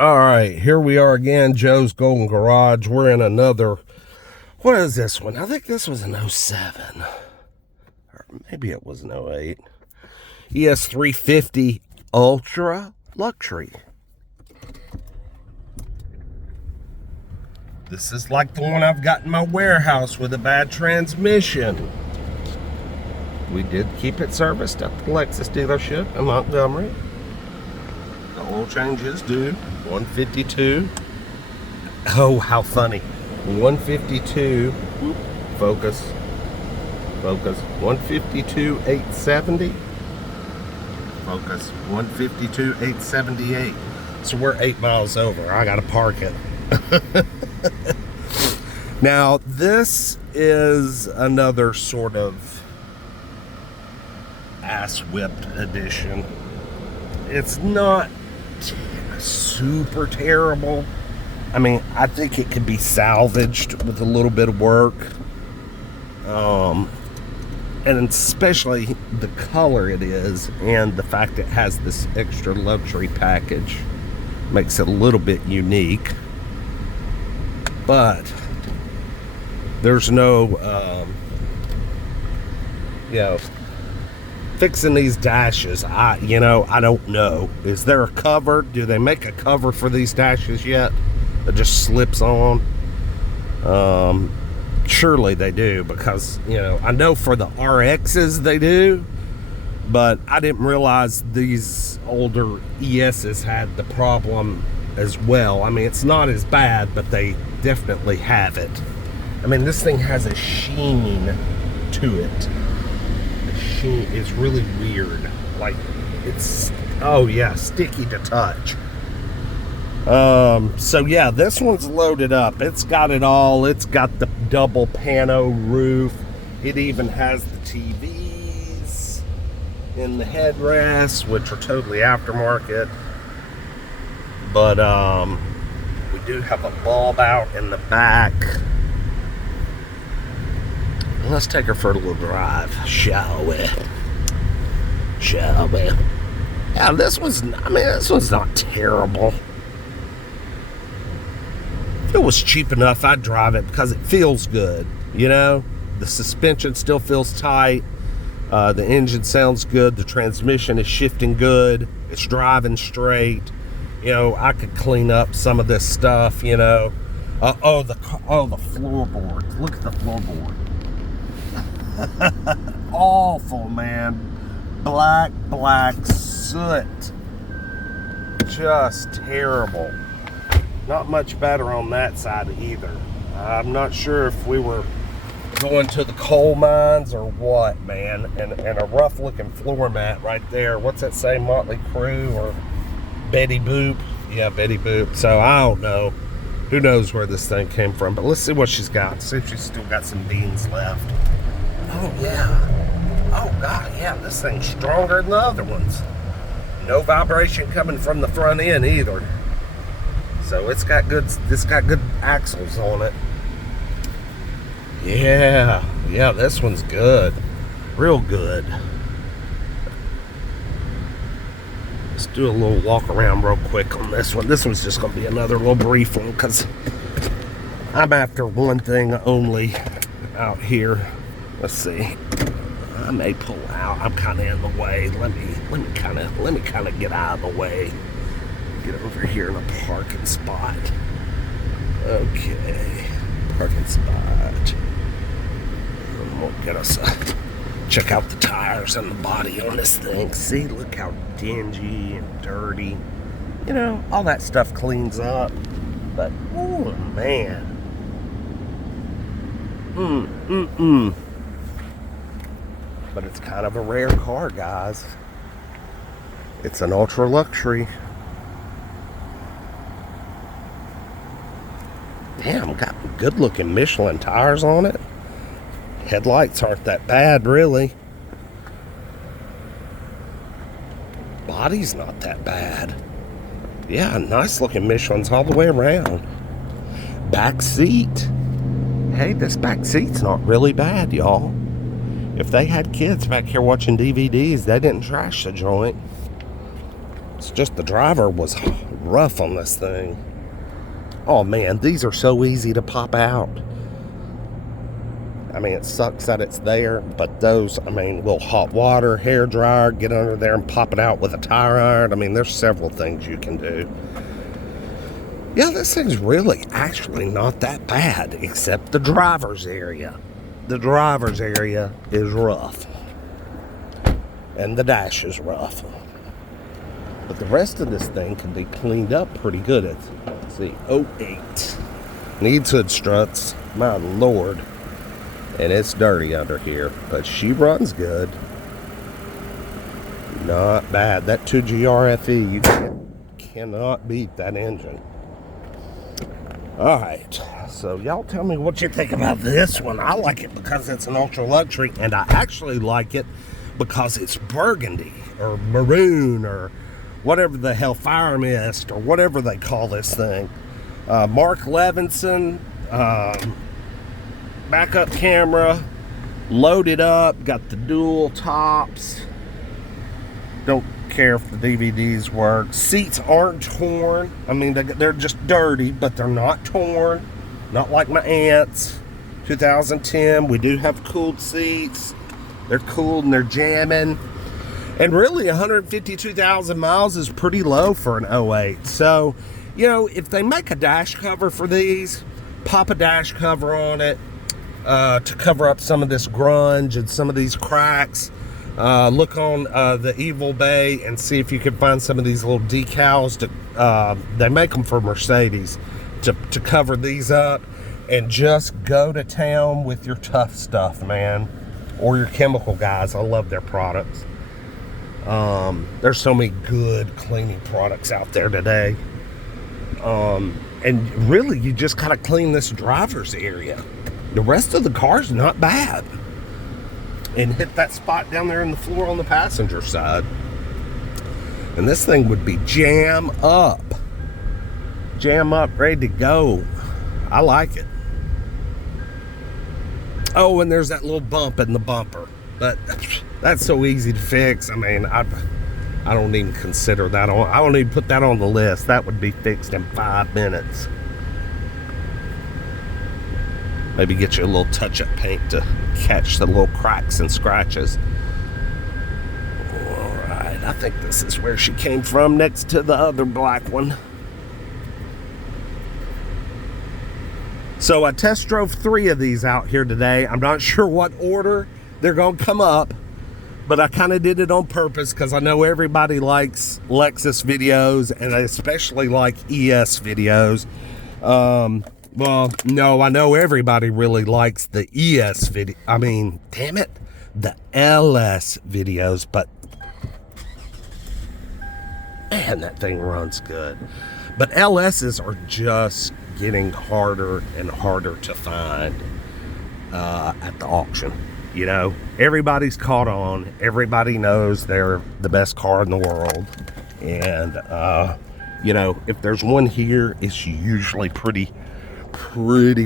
All right, here we are again, Joe's Golden Garage. We're in another, what is this one? I think this was an 07, or maybe it was an 08. ES350 Ultra Luxury. This is like the one I've got in my warehouse with a bad transmission. We did keep it serviced at the Lexus dealership in Montgomery. The oil change is due. 152. Oh, how funny. 152. Focus. 152 870. Focus. 152 878. So we're 8 miles over. I gotta park it. Now this is another sort of ass whipped edition. It's not super terrible. I mean, I think it could be salvaged with a little bit of work, and especially the color it is and the fact it has this extra luxury package makes it a little bit unique. But there's no fixing these dashes. I don't know. Is there a cover? Do they make a cover for these dashes yet that just slips on? Surely they do, because I know for the RXs they do, but I didn't realize these older ESs had the problem as well. I mean, it's not as bad, but they definitely have it. I mean, this thing has a sheen to it. Is really weird. Like, it's, oh yeah, sticky to touch. So yeah, this one's loaded up. It's got it all. It's got the double pano roof. It even has the TVs in the headrests, which are totally aftermarket. But we do have a bulb out in the back. Let's take her for a little drive, shall we? Yeah, this one's not terrible. If it was cheap enough, I'd drive it because it feels good, The suspension still feels tight. The engine sounds good. The transmission is shifting good. It's driving straight. I could clean up some of this stuff, the floorboards. Look at the floorboard. Awful, man. Black soot. Just terrible. Not much better on that side either. I'm not sure if we were going to the coal mines or what, man. And a rough looking floor mat right there. What's that say? Motley Crue or Betty Boop? Yeah, Betty Boop. So I don't know. Who knows where this thing came from. But let's see what she's got. See if she's still got some beans left. Oh yeah. Oh god, yeah, this thing's stronger than the other ones. No vibration coming from the front end either. So it's got good axles on it. Yeah, this one's good. Real good. Let's do a little walk around real quick on this one. This one's just gonna be another little brief one because I'm after one thing only out here. Let's see. I may pull out. I'm kind of in the way. Let me kind of get out of the way. Get over here in a parking spot. Okay, parking spot. And we'll get us check out the tires and the body on this thing. See, look how dingy and dirty. All that stuff cleans up. But oh man. But it's kind of a rare car, guys. It's an ultra luxury. Damn, got good looking Michelin tires on it. Headlights aren't that bad, really. Body's not that bad. Yeah, nice looking Michelins all the way around. Back seat. Hey, this back seat's not really bad, y'all. If they had kids back here watching DVDs, they didn't trash the joint. It's just the driver was rough on this thing. Oh man, these are so easy to pop out. I mean, it sucks that it's there, but those, I mean, will hot water, hair dryer, get under there and pop it out with a tire iron. I mean, there's several things you can do. Yeah, this thing's really actually not that bad, except the driver's area. The driver's area is rough. And the dash is rough. But the rest of this thing can be cleaned up pretty good. Let's see, 08. Needs hood struts, my lord. And it's dirty under here, but she runs good. Not bad. That 2GRFE, you cannot beat that engine. Alright, so y'all tell me what you think about this one. I like it because it's an ultra luxury, and I actually like it because it's burgundy or maroon or whatever the hell, fire mist or whatever they call this thing. Mark Levinson, backup camera, loaded up, got the dual tops. Don't care if the DVDs work. Seats aren't torn. I mean, they're just dirty, but they're not torn. Not like my aunt's 2010. We do have cooled seats. They're cooled and they're jamming. And really, 152,000 miles is pretty low for an 08. So, you know, if they make a dash cover for these, pop a dash cover on it to cover up some of this grunge and some of these cracks. Look on the Evil Bay and see if you can find some of these little decals. They make them for Mercedes to cover these up. And just go to town with your tough stuff, man. Or your chemical guys. I love their products. There's so many good cleaning products out there today. And really, you just gotta clean this driver's area. The rest of the car's not bad. And hit that spot down there in the floor on the passenger side. And this thing would be jam up, ready to go. I like it. Oh, and there's that little bump in the bumper. But that's so easy to fix. I mean, I don't even consider that on. I don't even put that on the list. That would be fixed in 5 minutes. Maybe get you a little touch-up paint to catch the little cracks and scratches. All right, I think this is where she came from, next to the other black one. So I test drove 3 of these out here today. I'm not sure what order they're going to come up, but I kind of did it on purpose because I know everybody likes Lexus videos, and I especially like ES videos. Well, no, I know everybody really likes the ES video. I mean, damn it, the LS videos, but man, that thing runs good. But LSs are just getting harder and harder to find at the auction. You know, everybody's caught on. Everybody knows they're the best car in the world. And, you know, if there's one here, it's usually pretty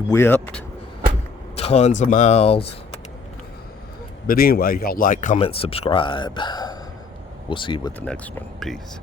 whipped. Tons of miles. But anyway, y'all like, comment, subscribe. We'll see you with the next one. Peace.